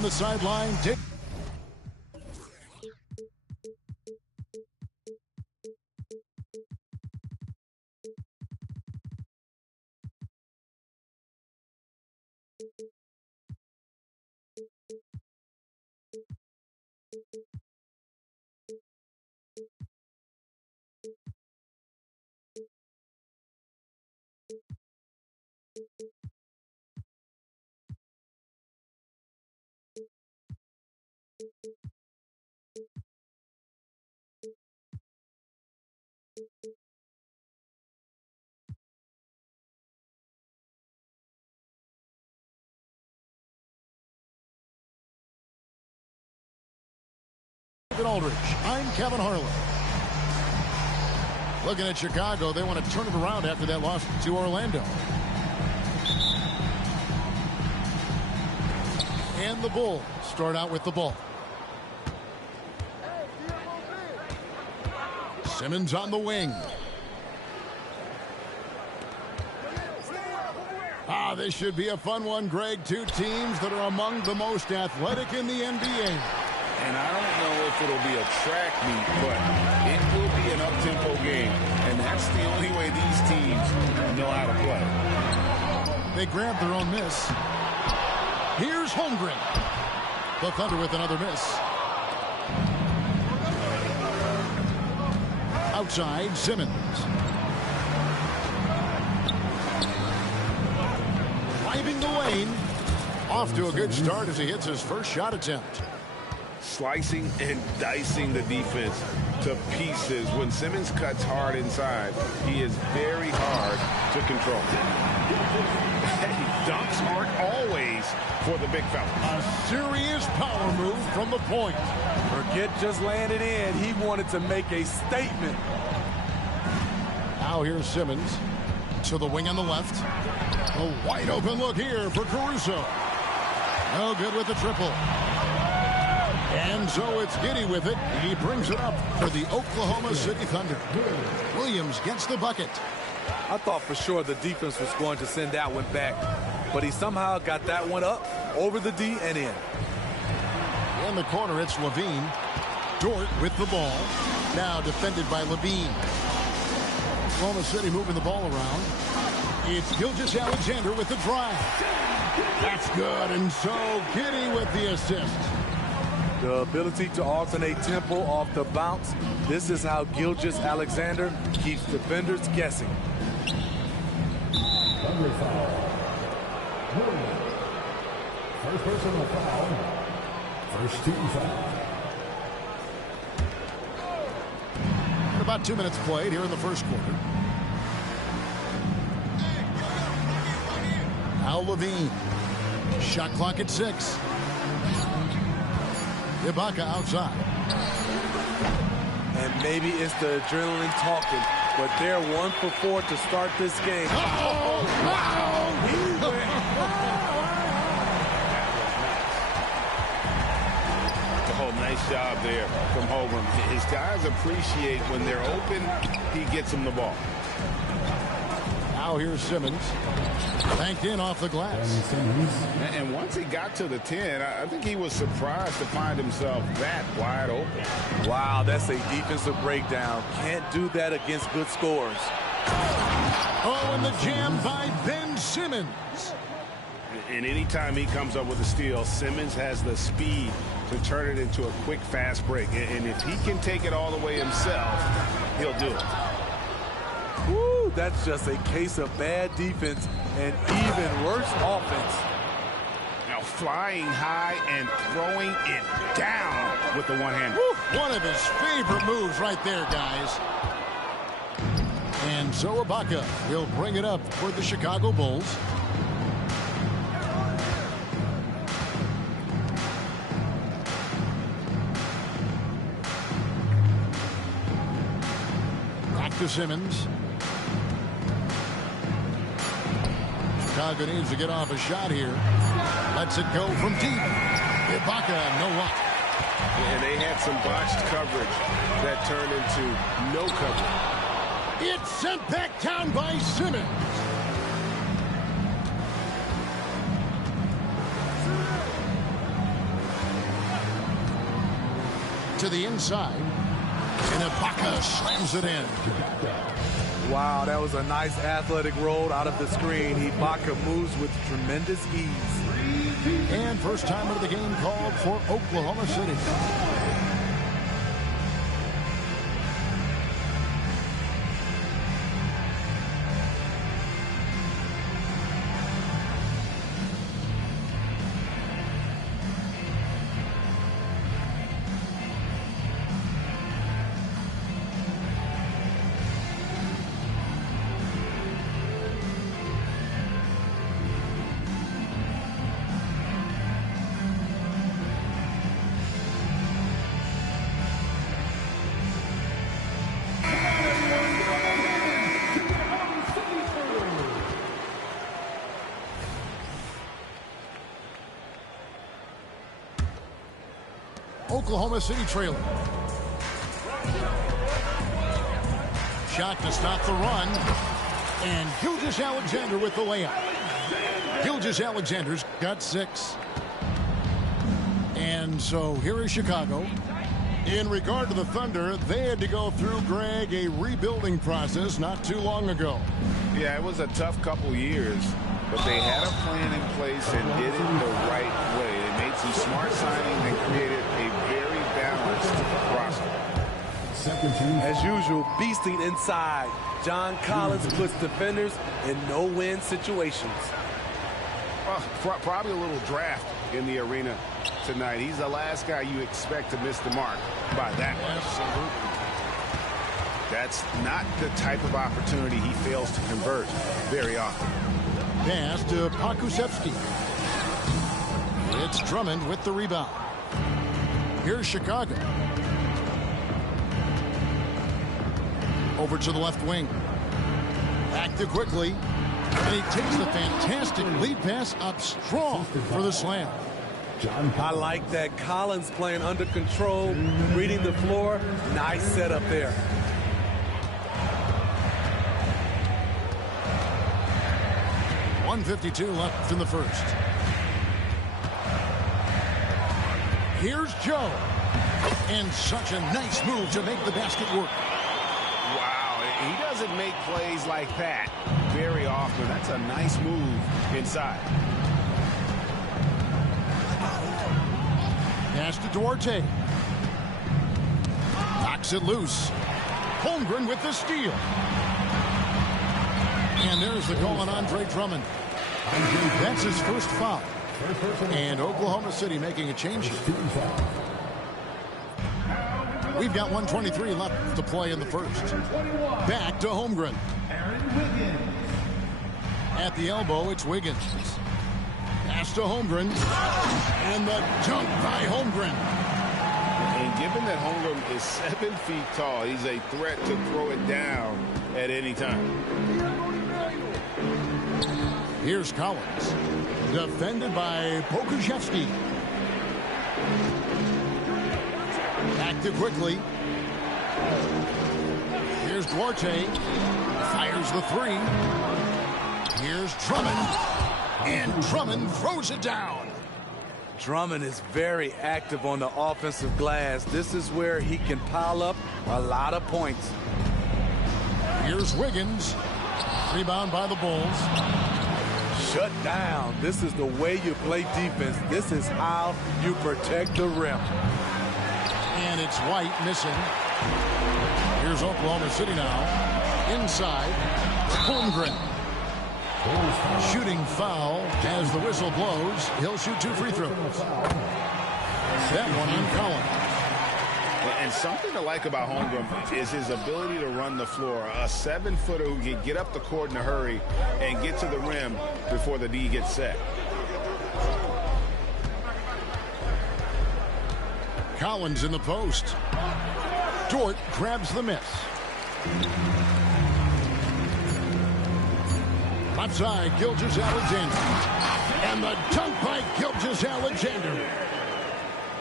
on the sideline. Aldridge. I'm Kevin Harlan. Looking at Chicago, they want to turn it around after that loss to Orlando. And the Bulls start out with the ball. Simmons on the wing. This should be a fun one, Greg. Two teams that are among the most athletic in the NBA. And I don't know if it'll be a track meet, but it will be an up-tempo game. And that's the only way these teams know how to play. They grab their own miss. Here's Holmgren. The Thunder with another miss. Outside, Simmons. Driving the lane. Off to a good start as he hits his first shot attempt. Slicing and dicing the defense to pieces. When Simmons cuts hard inside, he is very hard to control. Dunks aren't always for the big fella. A serious power move from the point. Forget just laying it in. He wanted to make a statement. Now here's Simmons to the wing on the left. A wide open look here for Caruso. No good with the triple. And so it's Giddey with it. He brings it up for the Oklahoma City Thunder. Williams gets the bucket. I thought for sure the defense was going to send that one back, but he somehow got that one up, over the D, and in. In the corner, it's Levine. Dort with the ball. Now defended by Levine. Oklahoma City moving the ball around. It's Gilgeous-Alexander with the drive. That's good, and so Giddey with the assist. The ability to alternate tempo off the bounce. This is how Gilgeous-Alexander keeps defenders guessing. Thunder foul. First personal foul. First team foul. About 2 minutes played here in the first quarter. Al Levine. Shot clock at 6. Ibaka outside. And maybe it's the adrenaline talking, but they're 1 for 4 to start this game. Nice job there from Holmgren. His guys appreciate when they're open, he gets them the ball. Now here's Simmons. Banked in off the glass. And once he got to the 10, I think he was surprised to find himself that wide open. Wow, that's a defensive breakdown. Can't do that against good scores. Oh, and the jam by Ben Simmons. And anytime he comes up with a steal, Simmons has the speed to turn it into a quick, fast break. And if he can take it all the way himself, he'll do it. Woo, that's just a case of bad defense and even worse offense. Now flying high and throwing it down with the one-hand. One of his favorite moves right there, guys. And so Ibaka will bring it up for the Chicago Bulls. To Simmons. Chicago needs to get off a shot here. Lets it go from deep. Ibaka, no luck. And they had some botched coverage that turned into no coverage. It's sent back down by Simmons. to the inside. And Ibaka slams it in. Wow, that was a nice athletic roll out of the screen. Ibaka moves with tremendous ease. And first time of the game called for Oklahoma City. Oklahoma City trailing. Shot to stop the run. And Gilgeous-Alexander with the layup. Gilgeous-Alexander's got 6. And so here is Chicago. In regard to the Thunder, they had to go through, Greg, a rebuilding process not too long ago. Yeah, it was a tough couple years, but they had a plan in place and did it the right way. They made some smart signings and created a very balanced roster. As usual, beasting inside. John Collins puts defenders in no-win situations. Probably a little draft in the arena tonight. He's the last guy you expect to miss the mark by that much. That's not the type of opportunity he fails to convert very often. Pass to Pokusevski. It's Drummond with the rebound. Here's Chicago. Over to the left wing. Back to Quickly. And he takes the fantastic lead pass up strong for the slam. I like that. Collins playing under control, reading the floor. Nice setup there. .152 left in the first. Here's Joe. And such a nice move to make the basket work. Wow, he doesn't make plays like that very often. That's a nice move inside. Pass to Duarte. Knocks it loose. Holmgren with the steal. And there's the call on Andre Drummond. That's his first foul. And Oklahoma City making a change here. We've got 1:23 left to play in the first. Back to Holmgren. At the elbow, it's Wiggins. Pass to Holmgren. And the dunk by Holmgren. And given that Holmgren is 7 feet tall, he's a threat to throw it down at any time. Here's Collins. Defended by Pokusevski. Back to Quickly. Here's Duarte. Fires the 3. Here's Drummond. And Drummond throws it down. Drummond is very active on the offensive glass. This is where he can pile up a lot of points. Here's Wiggins. Rebound by the Bulls. Shut down. This is the way you play defense. This is how you protect the rim. And it's White missing. Here's Oklahoma City now. Inside. Holmgren. Shooting foul as the whistle blows. He'll shoot 2 free throws. That one on Collins. And something to like about Holmgren is his ability to run the floor. A 7-footer who can get up the court in a hurry and get to the rim before the D gets set. Collins in the post. Dort grabs the miss. Left side, Gilgeous-Alexander. And the dunk by Gilgeous-Alexander.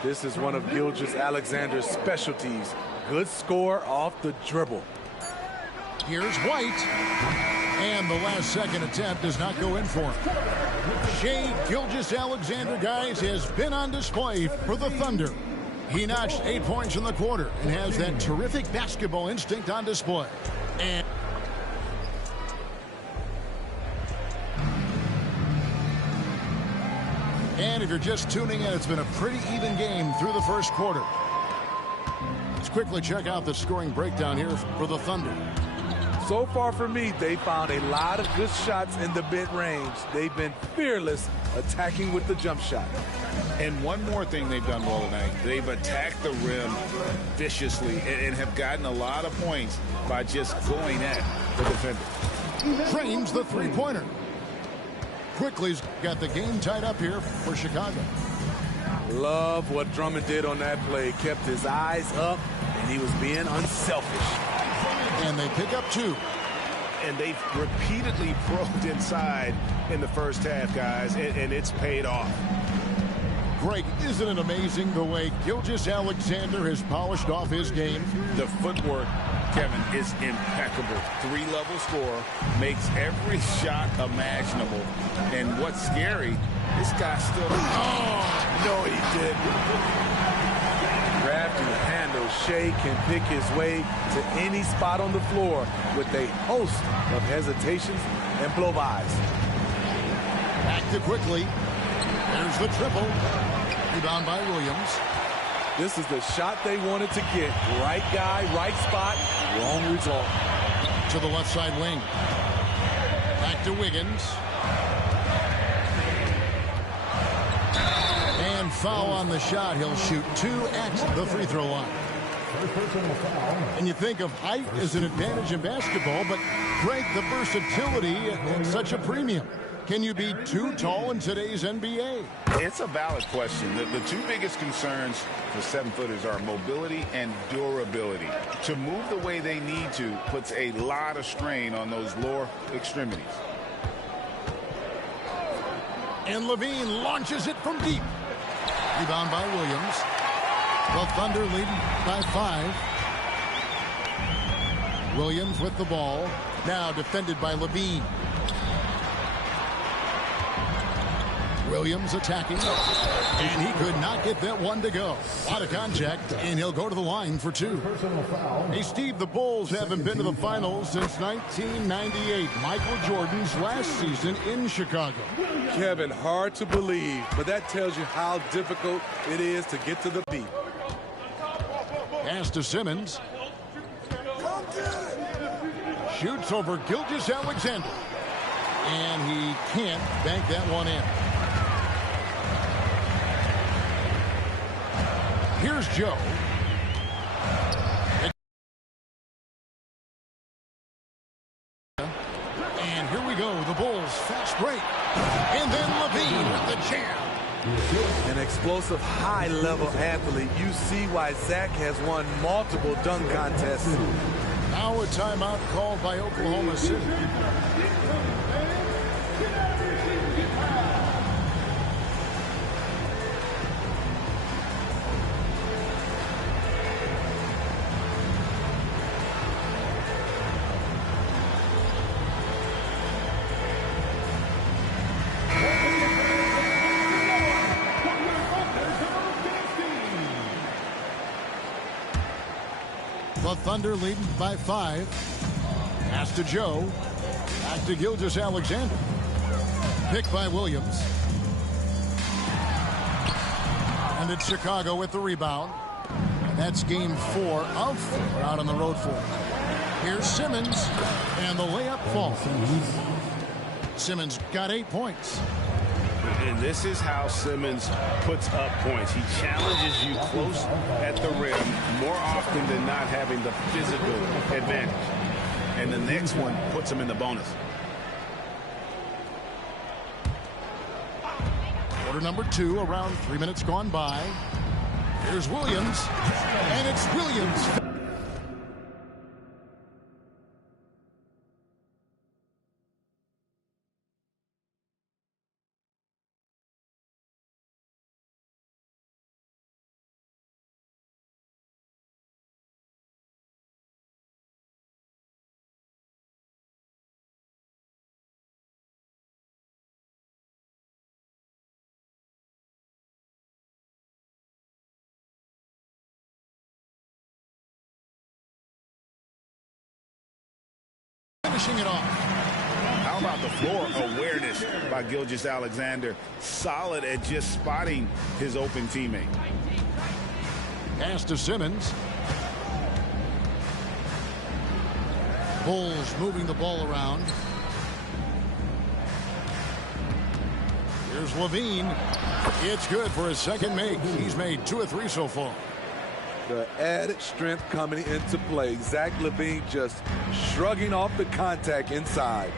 This is one of Gilgeous-Alexander's specialties. Good score off the dribble. Here's White. And the last second attempt does not go in for him. Shai Gilgeous-Alexander, guys, has been on display for the Thunder. He notched 8 points in the quarter and has that terrific basketball instinct on display. And if you're just tuning in, it's been a pretty even game through the first quarter. Let's quickly check out the scoring breakdown here for the Thunder. So far for me, they found a lot of good shots in the mid-range. They've been fearless attacking with the jump shot. And one more thing they've done well tonight, they've attacked the rim viciously and have gotten a lot of points by just going at the defender. Trains the three-pointer. Quickly's got the game tied up here for Chicago. Love what Drummond did on that play. Kept his eyes up, and he was being unselfish. And they pick up 2. And they've repeatedly probed inside in the first half, guys, and it's paid off. Greg, isn't it amazing the way Gilgeous-Alexander has polished off his game? The footwork, Kevin, is impeccable. 3-level scorer, makes every shot imaginable. And what's scary, this guy still... Oh, no, he didn't. Crafty handle, Shea can pick his way to any spot on the floor with a host of hesitations and blow-bys. Back to Quickly. There's the triple. Rebound by Williams. This is the shot they wanted to get. Right guy, right spot, wrong result. To the left side wing. Back to Wiggins. And foul on the shot. He'll shoot 2 at the free throw line. And you think of height as an advantage in basketball, but Greg, the versatility at such a premium. Can you be too tall in today's NBA? It's a valid question. The 2 biggest concerns for 7-footers are mobility and durability. To move the way they need to puts a lot of strain on those lower extremities. And Levine launches it from deep. Rebound by Williams. The Thunder leading by 5. Williams with the ball. Now defended by Levine. Williams attacking. And he could not get that one to go. Out of contact, and he'll go to the line for 2. Hey, Steve, the Bulls haven't been to the finals since 1998, Michael Jordan's last season in Chicago. Kevin, hard to believe, but that tells you how difficult it is to get to the beat. Pass to Simmons. Shoots over Gilgeous-Alexander. And he can't bank that one in. Here's Joe. And here we go. The Bulls fast break. And then Levine with the jam. An explosive, high-level athlete. You see why Zach has won multiple dunk contests. Now a timeout called by Oklahoma City. The Thunder leading by 5. Pass to Joe. Back to Gilgeous-Alexander. Picked by Williams. And it's Chicago with the rebound. And that's game 4 of 4 out on the road for him. Here's Simmons. And the layup falls. Simmons got 8 points. And this is how Simmons puts up points. He challenges you close at the rim more often than not, having the physical advantage. And the next one puts him in the bonus. Quarter number 2, around 3 minutes gone by. Here's Williams. And it's Williams. brushing it off. How about the floor awareness by Gilgeous-Alexander? Solid at just spotting his open teammate. Pass to Simmons. Bulls moving the ball around. Here's Levine. It's good for his second make. He's made 2 of 3 so far. The added strength coming into play. Zach LaVine just shrugging off the contact inside.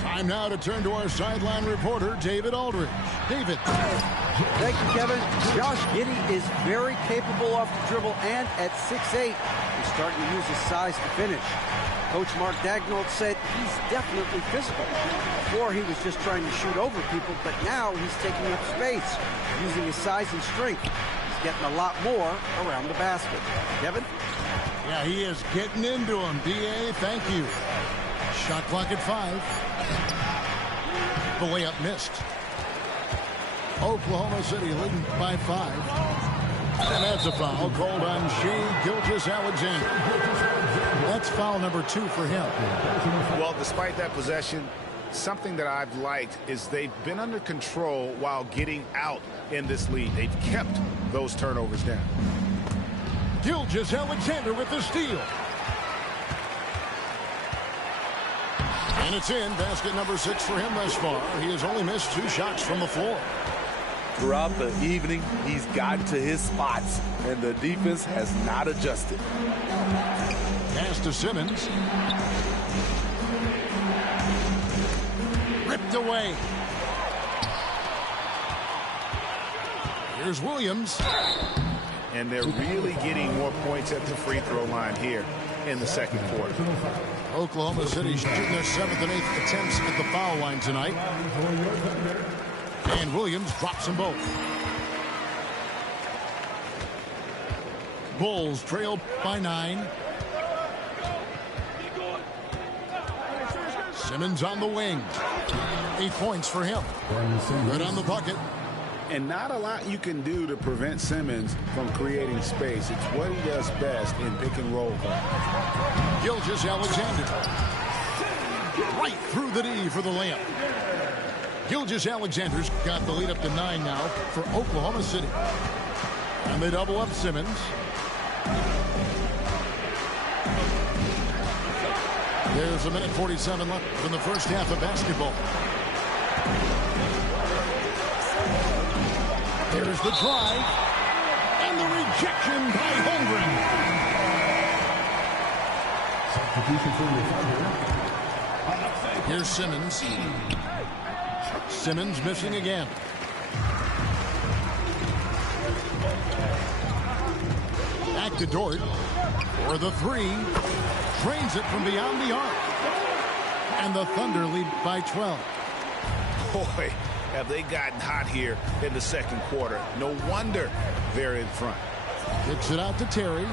Time now to turn to our sideline reporter, David Aldridge. David. Thank you, Kevin. Josh Giddey is very capable off the dribble, and at 6'8", he's starting to use his size to finish. Coach Mark Daigneault said he's definitely physical. Before, he was just trying to shoot over people, but now he's taking up space, using his size and strength. He's getting a lot more around the basket. Kevin? Yeah, he is getting into him. D.A., thank you. Shot clock at 5. The layup missed. Oklahoma City leading by 5. And that's a foul called on Shai Gilgeous-Alexander. That's foul number 2 for him. Well, despite that possession, something that I've liked is they've been under control while getting out in this lead. They've kept those turnovers down. Gilgeous-Alexander with the steal. And it's in. Basket number 6 for him thus far. He has only missed 2 shots from the floor. Throughout the evening, he's gotten to his spots, and the defense has not adjusted. Pass to Simmons. Ripped away. Here's Williams. And they're really getting more points at the free throw line here in the second quarter. Oklahoma City shooting their 7th and 8th attempts at the foul line tonight. And Williams drops them both. Bulls trail by 9. Simmons on the wing. 8 points for him. Good on the bucket. And not a lot you can do to prevent Simmons from creating space. It's what he does best in pick and roll. Gilgeous-Alexander. Right through the D for the layup. Gilgeous-Alexander's got the lead up to 9 now for Oklahoma City. And they double up Simmons. There's 1:47 left in the first half of basketball. Here's the drive. And the rejection by Holmgren. Here's Simmons. Simmons missing again. Back to Dort for the 3. Drains it from beyond the arc. And the Thunder lead by 12. Boy, have they gotten hot here in the second quarter. No wonder they're in front. Kicks it out to Terry.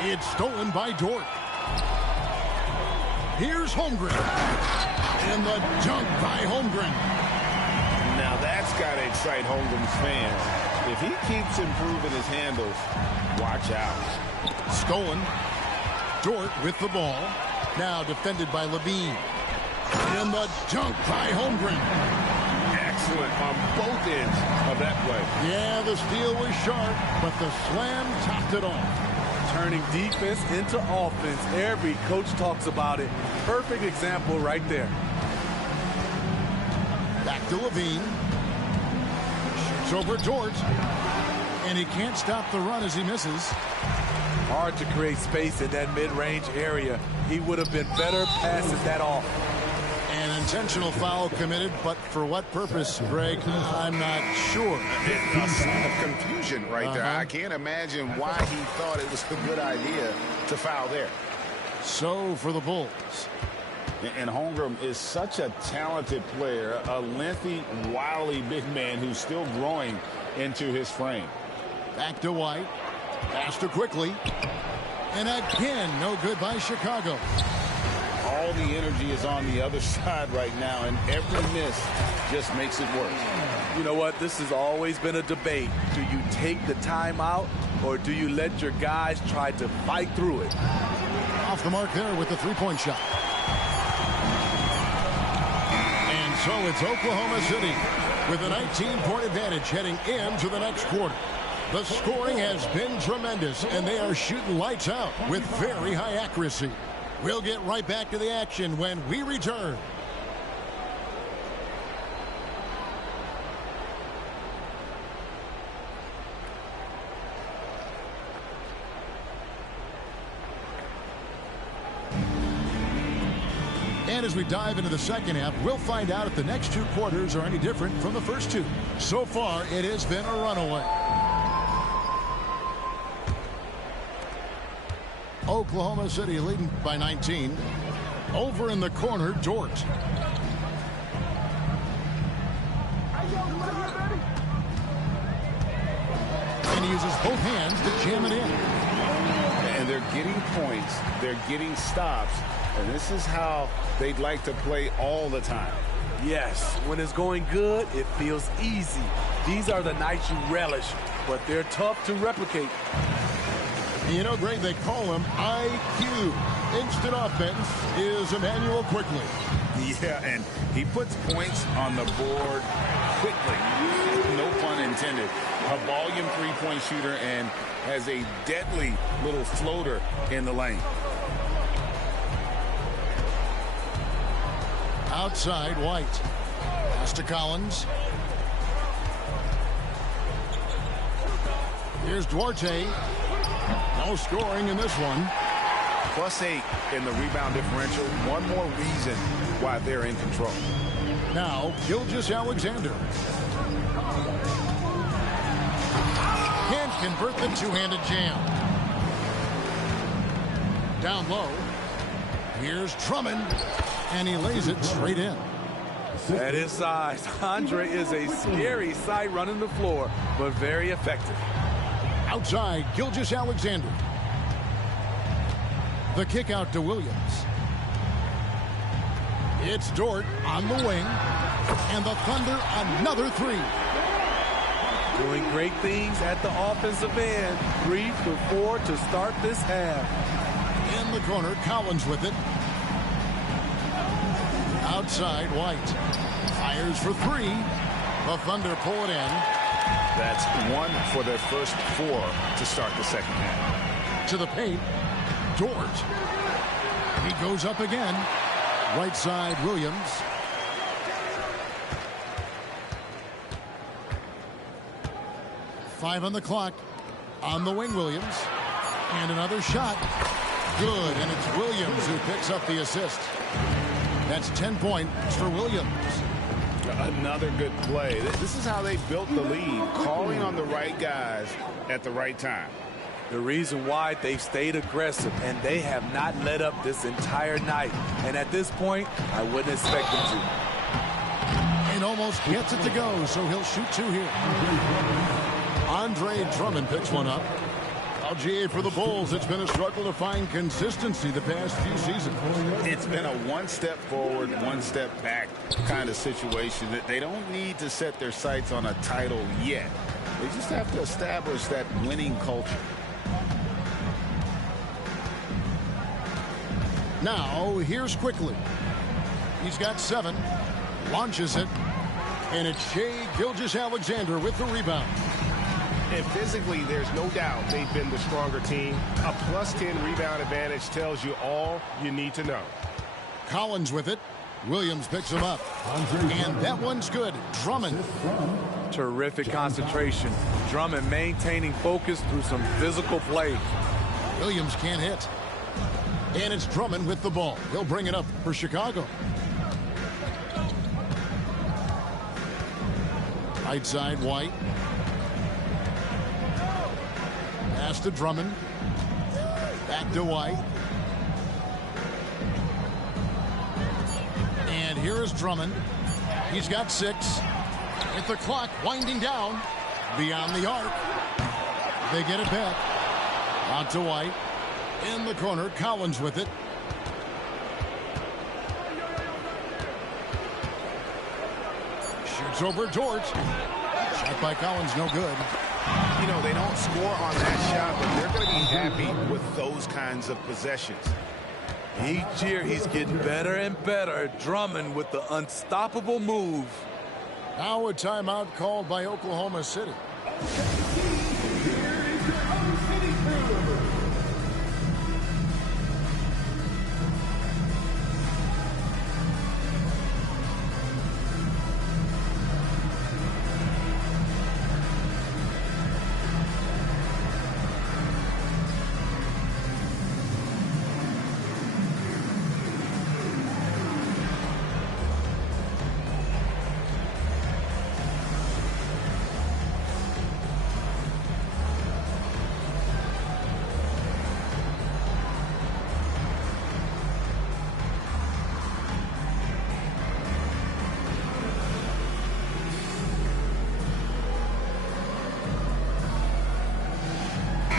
It's stolen by Dort. Here's Holmgren. And the dunk by Holmgren. Now that's got to excite Holmgren's fans. If he keeps improving his handles, watch out. Stolen. Dort with the ball. Now defended by Levine. And the dunk by Holmgren. Excellent on both ends of that play. Yeah, the steal was sharp, but the slam topped it off. Turning defense into offense. Every coach talks about it. Perfect example right there. Back to Levine. Shoots over Dort. And he can't stop the run as he misses. Hard to create space in that mid-range area. He would have been better passing that off. An intentional foul committed, but for what purpose, Greg? I'm not sure. A scene of confusion right there. I can't imagine why he thought it was a good idea to foul there. So for the Bulls. And Holmgren is such a talented player, a lengthy, wily big man who's still growing into his frame. Back to White. Pass to Quickly. And again, no good by Chicago. All the energy is on the other side right now, and every miss just makes it worse. You know what? This has always been a debate. Do you take the timeout, or do you let your guys try to fight through it? Off the mark there with the 3-point shot. So it's Oklahoma City with a 19-point advantage heading into the next quarter. The scoring has been tremendous, and they are shooting lights out with very high accuracy. We'll get right back to the action when we return. And as we dive into the second half, we'll find out if the next two quarters are any different from the first two. So far, it has been a runaway. Oklahoma City leading by 19. Over in the corner, Dort. And he uses both hands to jam it in. And they're getting points. They're getting stops. And this is how they'd like to play all the time. Yes, when it's going good, it feels easy. These are the nights you relish, but they're tough to replicate. You know, Greg, they call him IQ. Instant offense is Emmanuel quickly. Yeah, and he puts points on the board quickly. No pun intended. A volume three-point shooter and has a deadly little floater in the lane. Outside, White. Pass to Collins. Here's Duarte. No scoring in this one. +8 in the rebound differential. One more reason why they're in control. Now, Gilgeous-Alexander. Can't convert the two-handed jam. Down low. Here's Drummond. And he lays it straight in. At his size, Andre is a scary sight running the floor, but very effective. Outside, Gilgeous-Alexander. The kick out to Williams. It's Dort on the wing. And the Thunder, another three. Doing great things at the offensive end. 3 for 4 to start this half. In the corner, Collins with it. Outside, White. Fires for three. The Thunder pull it in. That's one for their first 4 to start the second half. To the paint. Dort. He goes up again. Right side, Williams. Five on the clock. On the wing, Williams. And another shot. Good, and it's Williams who picks up the assist. That's 10 points for Williams. Another good play. This is how they built the lead, calling on the right guys at the right time. The reason why they've stayed aggressive, and they have not let up this entire night. And at this point, I wouldn't expect them to. And almost gets it to go, so he'll shoot two here. Andre Drummond picks one up. GA for the Bulls, it's been a struggle to find consistency the past few seasons. It's been a one step forward, one step back kind of situation. That they don't need to set their sights on a title yet. They just have to establish that winning culture. Now, here's Quickly. He's got 7, launches it, and it's Shai Gilgeous-Alexander with the rebound. And physically, there's no doubt they've been the stronger team. A +10 rebound advantage tells you all you need to know. Collins with it. Williams picks him up. And that one's good. Drummond. Terrific concentration. Drummond maintaining focus through some physical play. Williams can't hit. And it's Drummond with the ball. He'll bring it up for Chicago. Right side, White. Pass to Drummond. Back to White. And here is Drummond. He's got 6. With the clock winding down. Beyond the arc. They get it back. Out to White. In the corner, Collins with it. Shoots over Dort. Shot by Collins, no good. You know, they don't score on that shot, but they're going to be happy with those kinds of possessions. Each year he's getting better and better at drumming with the unstoppable move. Now a timeout called by Oklahoma City.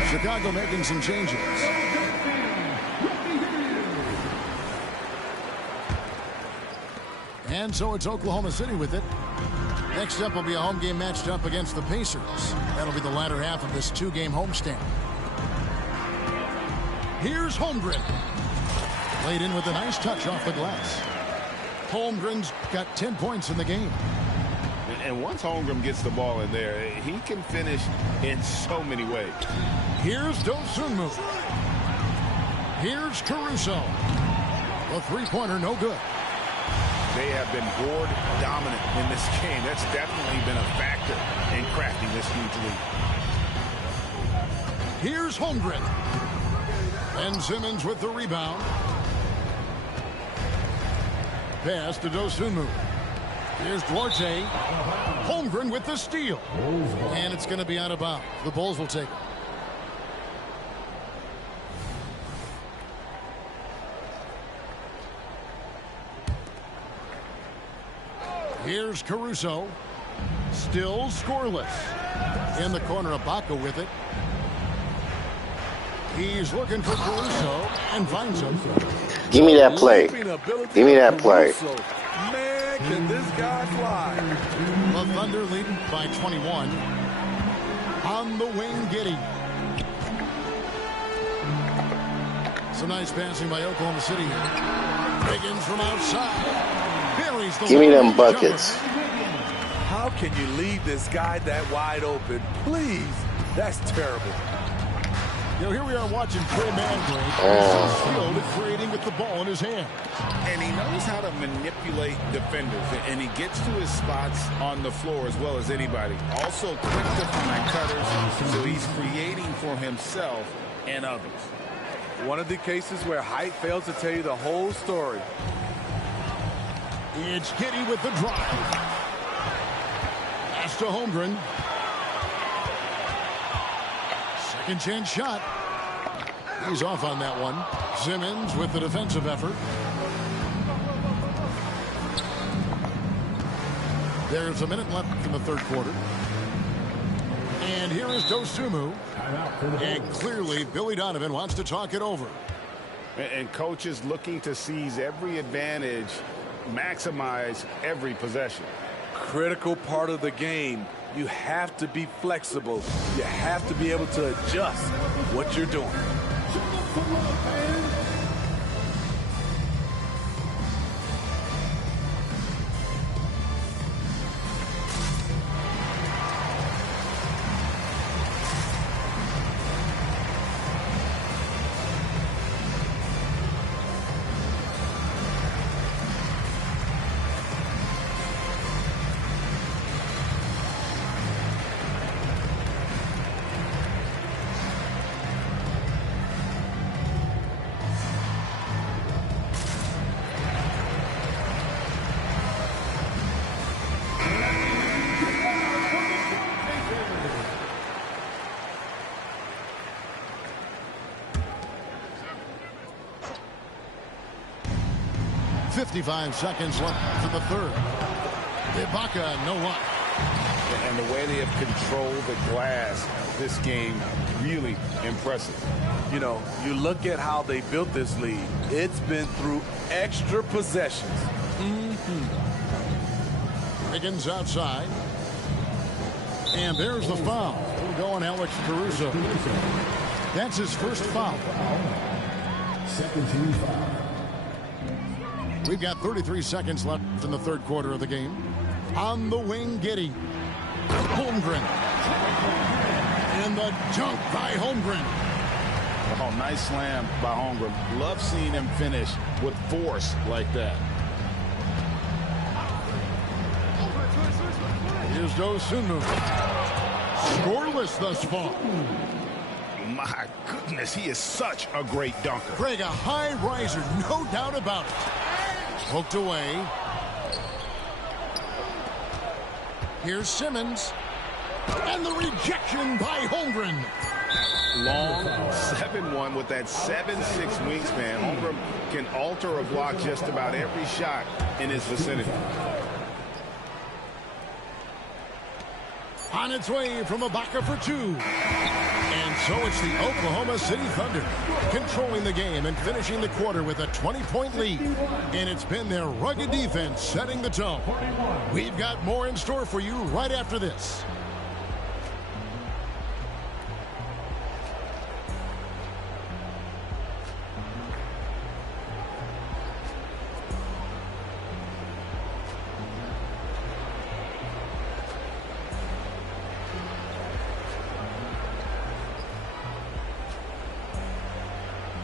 Chicago making some changes. And so it's Oklahoma City with it. Next up will be a home game matched up against the Pacers. That'll be the latter half of this two-game homestand. Here's Holmgren. Laid in with a nice touch off the glass. Holmgren's got 10 points in the game. And once Holmgren gets the ball in there, he can finish in so many ways. Here's Dosunmu. Here's Caruso. The three-pointer, no good. They have been board dominant in this game. That's definitely been a factor in crafting this huge lead. Here's Holmgren. Ben Simmons with the rebound. Pass to Dosunmu. Here's Duarte. Holmgren with the steal. And it's going to be out of bounds. The Bulls will take it. Here's Caruso. Still scoreless. In the corner, Ibaka with it. He's looking for Caruso and finds him. Give me that play. Give me that play. Man, can this guy fly? The Thunder leading by 21. On the wing, Giddey. Some nice passing by Oklahoma City. Higgins from outside. Give me them buckets. How can you leave this guy that wide open? Please. That's terrible. You know, here we are watching Trey Mandrake. Skilled at creating with the ball in his hand. And he knows how to manipulate defenders. And he gets to his spots on the floor as well as anybody. Also quick to find cutters. So he's creating for himself and others. One of the cases where height fails to tell you the whole story. It's Giddey with the drive. Pass to Holmgren. Second chance shot. He's off on that one. Simmons with the defensive effort. There's a minute left in the third quarter. And here is Dosunmu. And clearly Billy Donovan wants to talk it over. And coach is looking to seize every advantage, maximize every possession. Critical part of the game. You have to be flexible. You have to be able to adjust what you're doing. .55 seconds left for the third. Ibaka, no luck. And the way they have controlled the glass this game, really impressive. You know, you look at how they built this lead. It's been through extra possessions. Higgins outside. And there's the foul. We'll go on Alex Caruso. That's his first foul. Second team foul. We've got 33 seconds left in the third quarter of the game. On the wing, Giddey. Holmgren. And the dunk by Holmgren. Oh, nice slam by Holmgren. Love seeing him finish with force like that. Here's Dosunmu. Scoreless thus far. My goodness, he is such a great dunker. Greg, a high riser, no doubt about it. Poked away. Here's Simmons. And the rejection by Holmgren. Long 7-1 with that 7'6" wingspan. Holmgren can alter a block just about every shot in his vicinity. On its way from Ibaka for two. And so it's the Oklahoma City Thunder controlling the game and finishing the quarter with a 20-point lead. And it's been their rugged defense setting the tone. We've got more in store for you right after this.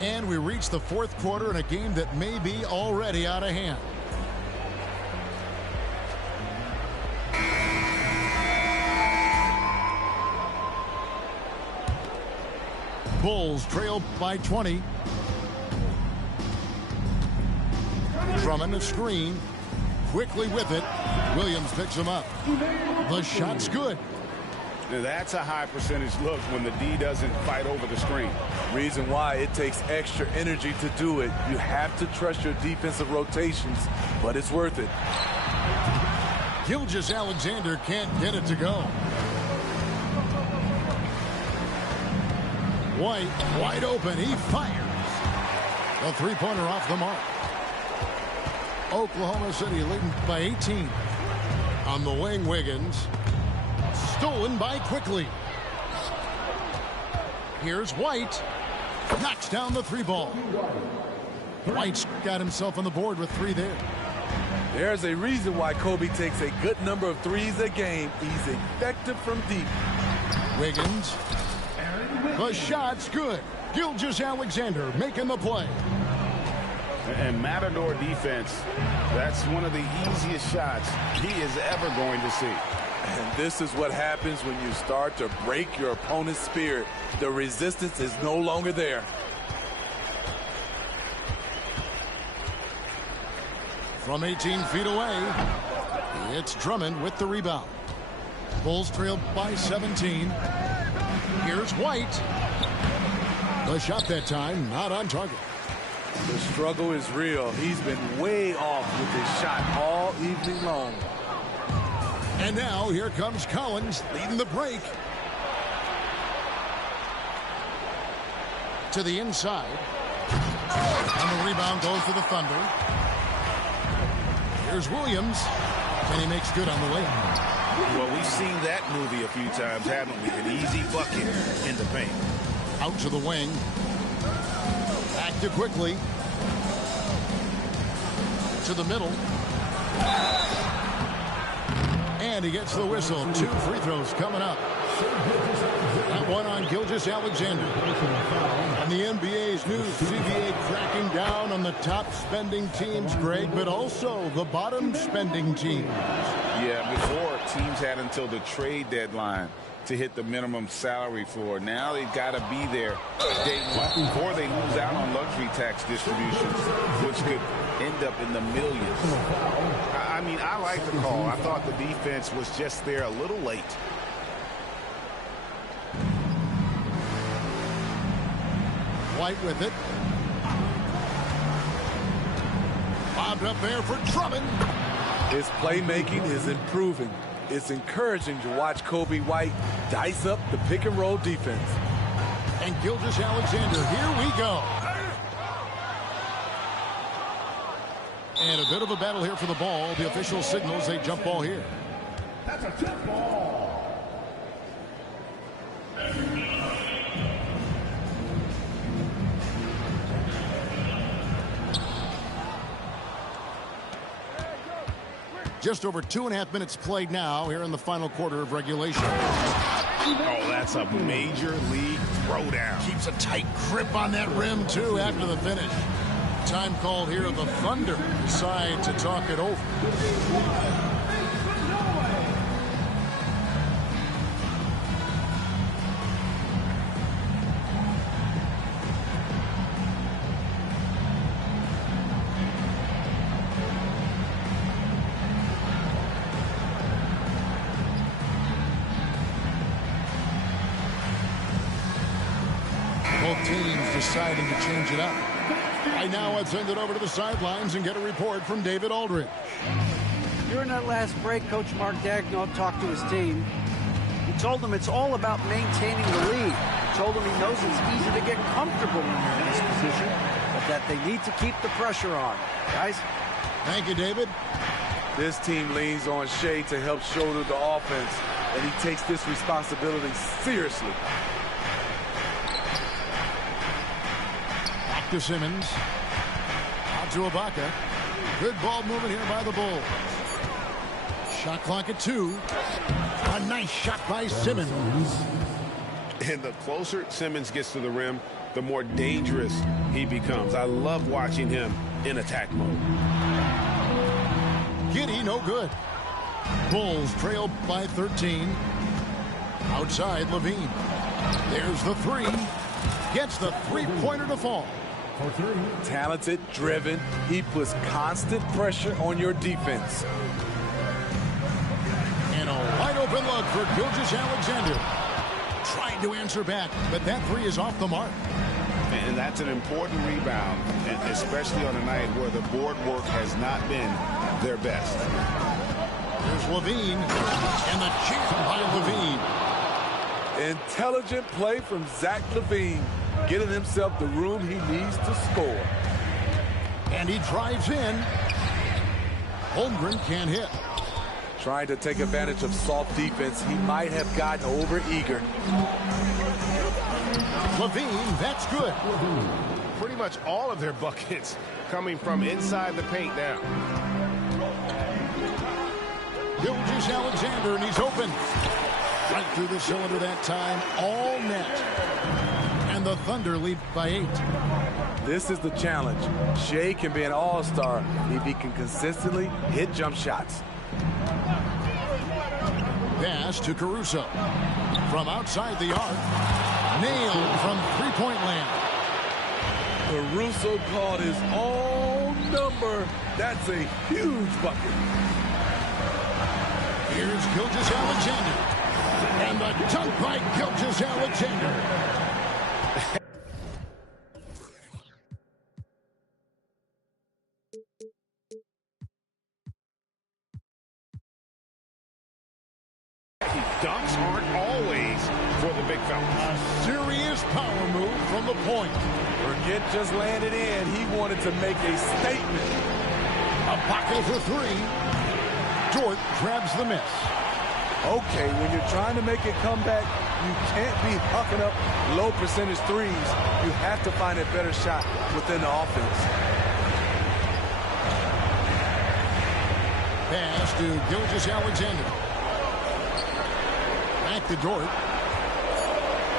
And we reach the fourth quarter in a game that may be already out of hand. Bulls trail by 20. Drummond a screen. Quickly with it. Williams picks him up. The shot's good. Now that's a high percentage look when the D doesn't fight over the screen. Reason why it takes extra energy to do it. You have to trust your defensive rotations, but it's worth it. Gilgeous-Alexander can't get it to go. White wide open. He fires. A three-pointer off the mark. Oklahoma City leading by 18. On the wing, Wiggins. Stolen by Quickly. Here's White. Knocks down the three ball. White's got himself on the board with three there. There's a reason why Kobe takes a good number of threes a game. He's effective from deep. Wiggins. The shot's good. Gilgeous-Alexander making the play. And Matador defense, that's one of the easiest shots he is ever going to see. And this is what happens when you start to break your opponent's spirit. The resistance is no longer there. From 18 feet away, it's Drummond with the rebound. Bulls trailed by 17. Here's White. The shot that time, not on target. The struggle is real. He's been way off with his shot all evening long. And now here comes Collins leading the break. To the inside. And the rebound goes to the Thunder. Here's Williams. And he makes good on the layup. Well, we've seen that movie a few times, haven't we? An easy bucket in the paint. Out to the wing. Back to Quickly. To the middle. And he gets the whistle. 2 free throws coming up. That one on Gilgeous-Alexander. And the NBA's new CBA cracking down on the top spending teams, Greg, but also the bottom spending teams. Yeah, before teams had until the trade deadline to hit the minimum salary floor. Now they've got to be there day one before they lose out on luxury tax distributions, which could end up in the millions. I mean, I like the call. I thought the defense was just there a little late. White with it. Bobbed up there for Drummond. His playmaking is improving. It's encouraging to watch Kobe White dice up the pick and roll defense. And Gilgeous-Alexander, here we go. And a bit of a battle here for the ball. The official signals a jump ball here. That's a jump ball. Just over 2.5 minutes played now here in the final quarter of regulation. Oh, that's a major league throwdown. Keeps a tight grip on that rim, too, after the finish. Time called here. The Thunder decide to talk it over. Both teams deciding to change it up. Right now, I'd send it over to the sidelines and get a report from David Aldridge. During that last break, Coach Mark Daigneault talked to his team. He told them it's all about maintaining the lead. He told them he knows it's easy to get comfortable when you're in this position, but that they need to keep the pressure on. Guys? Thank you, David. This team leans on Shea to help shoulder the offense, and he takes this responsibility seriously. Back to Simmons. Out to Ibaka. Good ball movement here by the Bulls. Shot clock at 2. A nice shot by Simmons. And the closer Simmons gets to the rim, the more dangerous he becomes. I love watching him in attack mode. Giddey, no good. Bulls trail by 13. Outside, Levine. There's the 3. Gets the three-pointer to fall. For 3. Talented, driven. He puts constant pressure on your defense. And a wide-open look for Gilgeous-Alexander. Trying to answer back, but that 3 is off the mark. And that's an important rebound, especially on a night where the board work has not been their best. There's Levine, and the chip by Levine. Intelligent play from Zach LaVine, getting himself the room he needs to score. And he drives in. Holmgren can't hit. Trying to take advantage of soft defense, he might have gotten over-eager. Levine, that's good. Pretty much all of their buckets coming from inside the paint now. Gilgeous-Alexander, and he's open. Right through the cylinder that time, all net. And the Thunder lead by 8. This is the challenge. Shea can be an all-star if he can consistently hit jump shots. Pass to Caruso. From outside the arc. Nailed from three-point land. Caruso called his own number. That's a huge bucket. Here's Gilgeous-Alexander. And the dunk by Gilgeous-Alexander. Dunks aren't always for the big fella. A serious power move from the point. Forget just landed in. He wanted to make a statement. Ibaka for 3. Dort grabs the miss. Okay, when you're trying to make a comeback, you can't be hucking up low percentage threes. You have to find a better shot within the offense. Pass to Gilgeous-Alexander. Back to Dort.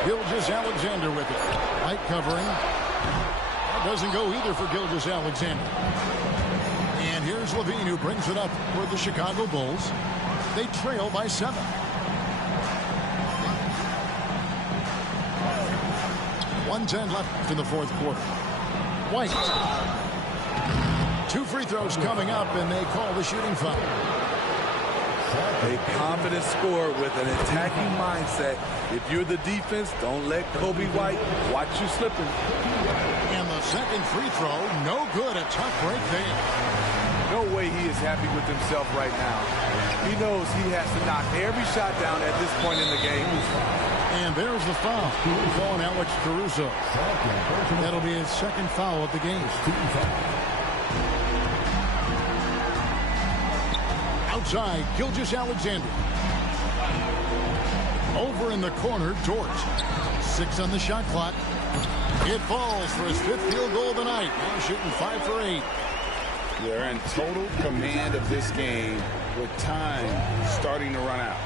Gilgeous-Alexander with it. Light covering. That doesn't go either for Gilgeous-Alexander. And here's Levine, who brings it up for the Chicago Bulls. They trail by 7. .110 left in the fourth quarter. White. 2 free throws coming up, and they call the shooting foul. A confident scorer with an attacking mindset. If you're the defense, don't let Kobe White watch you slipping. And the second free throw, no good. A tough break there. No way he is happy with himself right now. He knows he has to knock every shot down at this point in the game. And there's the foul. On Alex Caruso. That'll be his second foul of the game. Outside, Gilgeous-Alexander. Over in the corner, Dort. 6 on the shot clock. It falls for his 5th field goal of the night. Now shooting 5 for 8. They're in total command of this game, with time starting to run out.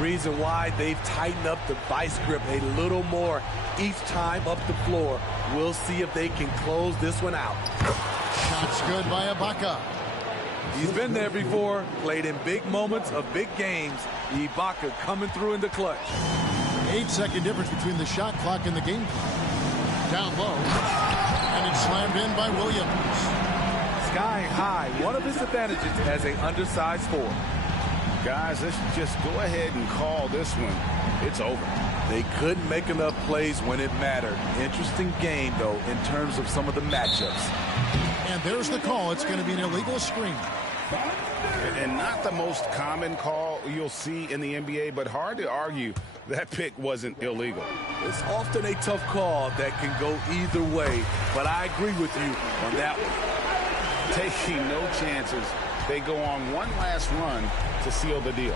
Reason why they've tightened up the vice grip a little more each time up the floor. We'll see if they can close this one out. Shots good by Ibaka. He's been there before, played in big moments of big games. Ibaka coming through in the clutch. 8-second difference between the shot clock and the game clock. Down low. And it's slammed in by Williams. Sky high, one of his advantages as an undersized forward. Guys, let's just go ahead and call this one. It's over. They couldn't make enough plays when it mattered. Interesting game, though, in terms of some of the matchups. And there's the call. It's going to be an illegal screen. And not the most common call you'll see in the NBA, but hard to argue that pick wasn't illegal. It's often a tough call that can go either way, but I agree with you on that one. Taking no chances. They go on one last run to seal the deal.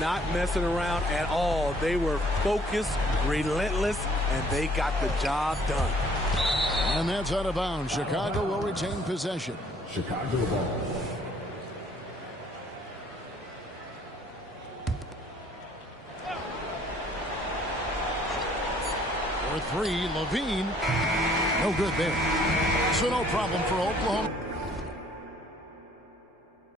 Not messing around at all. They were focused, relentless, and they got the job done. And that's out of bounds. Chicago will retain possession. Chicago ball. For three, Levine. No good there. So no problem for Oklahoma.